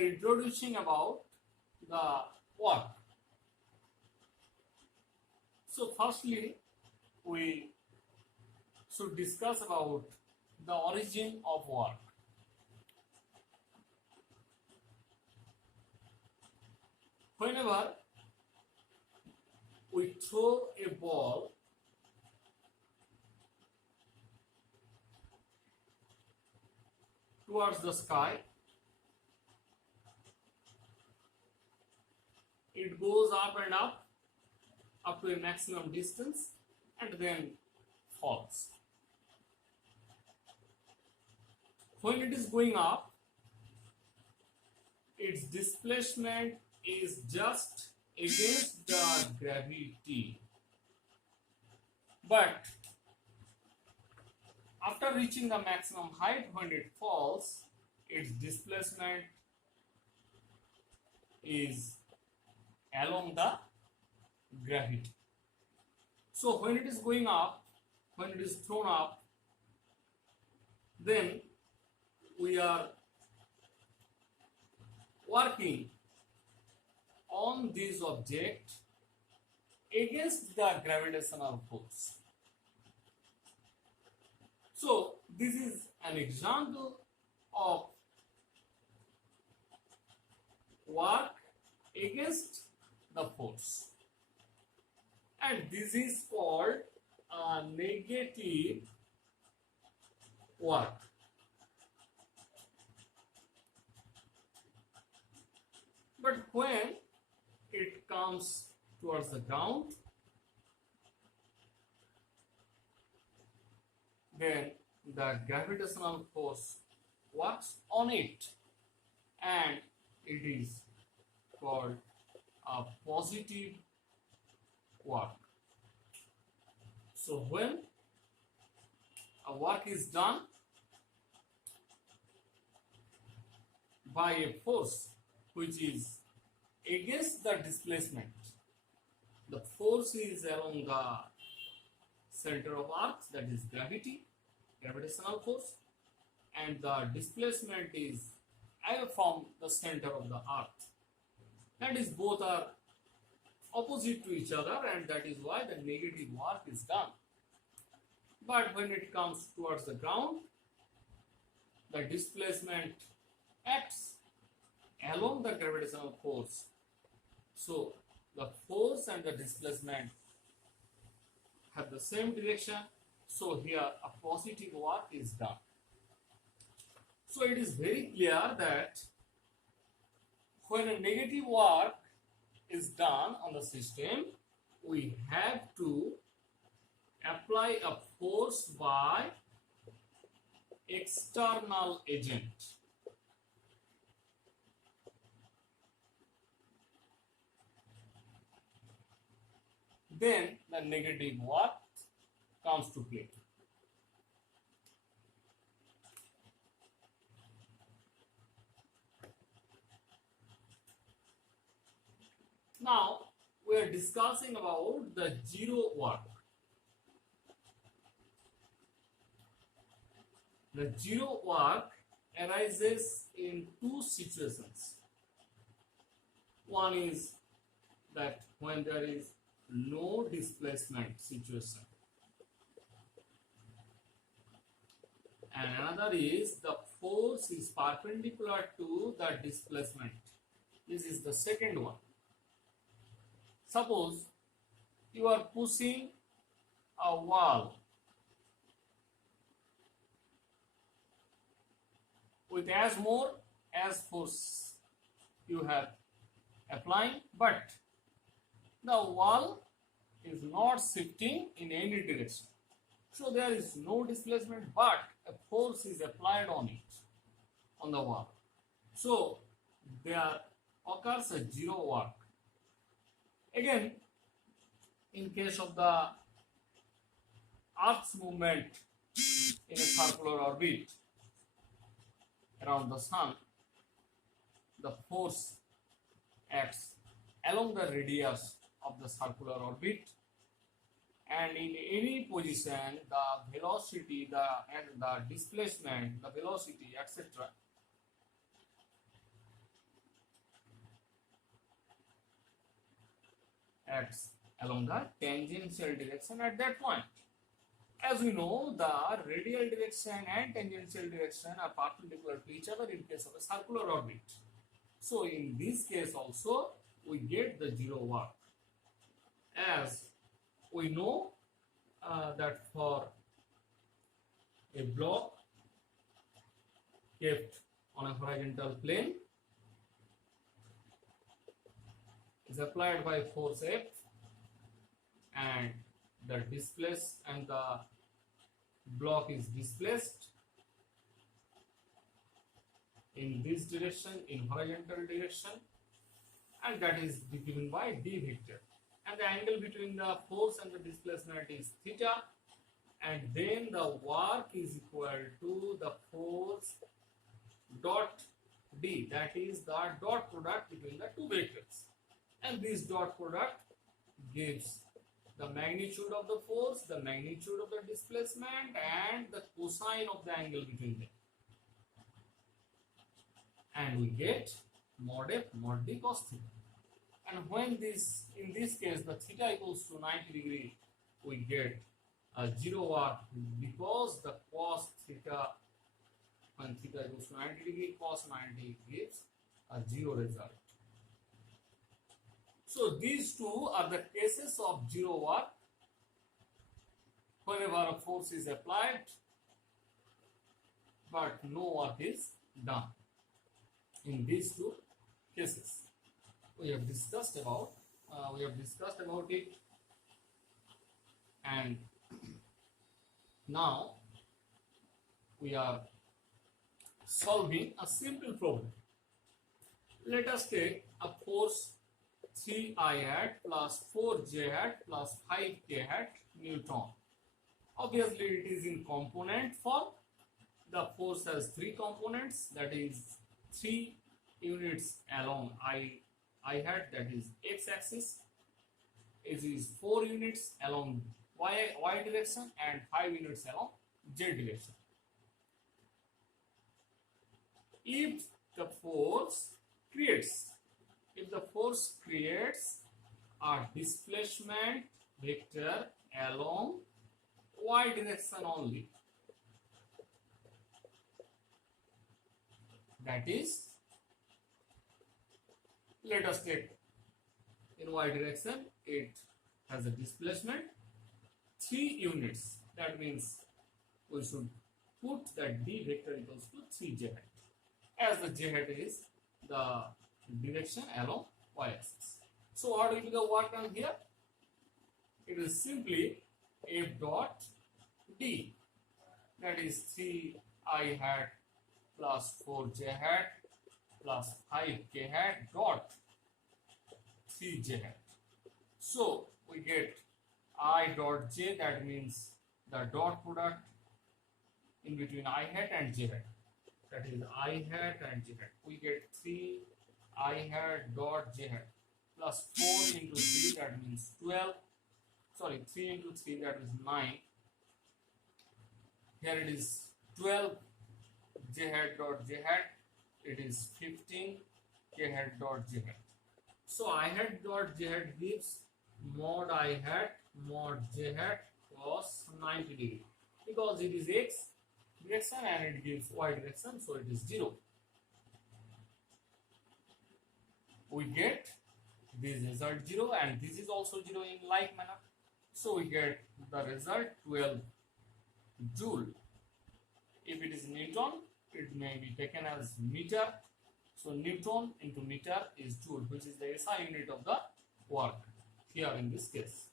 are introducing about the work. So firstly, we should discuss about the origin of work. Whenever we throw a ball towards the sky, it goes up and up to a maximum distance and then falls. When it is going up, its displacement is just against the gravity. But after reaching the maximum height, when it falls, its displacement is along the gravity. So when it is going up, when it is thrown up, then we are working on this object against the gravitational force. So this is an example of work against the force, and this is called a negative work. But when it comes towards the ground, then the gravitational force works on it, and it is called a positive work. So when a work is done by a force which is against the displacement, the force is along the center of earth, that is gravitational force, and the displacement is away from the center of the earth. That is, both are opposite to each other, and that is why the negative work is done. But when it comes towards the ground, the displacement acts along the gravitational force. So the force and the displacement have the same direction. So here a positive work is done. So it is very clear that when a negative work is done on the system, we have to apply a force by external agent. Then the negative work comes to play. Now we are discussing about the zero work. The zero work arises in two situations. One is that when there is no displacement situation, and another is the force is perpendicular to the displacement. This is the second one. Suppose you are pushing a wall with as more as force you have applying, but the wall is not shifting in any direction. So there is no displacement, but a force is applied on it, on the wall. So there occurs a zero work. Again, in case of the Earth's movement in a circular orbit around the Sun, the force acts along the radius of the circular orbit, and in any position the velocity, the displacement, the velocity, etc. acts along the tangential direction at that point. As we know, the radial direction and tangential direction are perpendicular to each other in case of a circular orbit. So in this case also, we get the zero work. As we know that for a block kept on a horizontal plane is applied by force F, and the block is displaced in this direction, in horizontal direction, and that is given by d vector, and the angle between the force and the displacement is theta, and then the work is equal to the force dot d, that is the dot product between the two vectors, and this dot product gives the magnitude of the force, the magnitude of the displacement, and the cosine of the angle between them, and we get mod f mod d cos theta. And when this, in this case, the theta equals to 90 degree, we get a zero work, because the cos theta, when theta equals to 90 degree, cos 90 gives a zero result. So these two are the cases of zero work whenever a force is applied but no work is done. In these two cases, we have discussed about it, and now we are solving a simple problem. Let us take a force 3I hat plus 4J hat plus 5K hat Newton. Obviously, it is in component form. The force has three components, that is 3 units along I hat, that is x axis. It is 4 units along y direction and 5 units along z direction. If the force creates a displacement vector along y direction only, that is, let us take in y direction, it has a displacement 3 units. That means we should put that d vector equals to 3j hat, as the j hat is the direction along y axis. So what will be the work done here? It is simply f dot d, that is 3I hat plus 4j hat plus 5k hat dot 3j hat. So we get I dot j, that means the dot product in between I hat and j hat, that is I hat and j hat. We get 3I hat dot j hat plus 4 into 3, that means 12. Sorry, 3 into 3, that is 9. Here it is 12 j hat dot j hat, it is 15 k hat dot j hat. So I hat dot j hat gives mod I hat mod j hat cos 90 degree, because it is x direction and it gives y direction, so it is 0. We get this result 0, and this is also 0 in like manner. So we get the result 12 joule. If it is Newton, it may be taken as meter. So Newton into meter is joule, which is the SI unit of the work here in this case.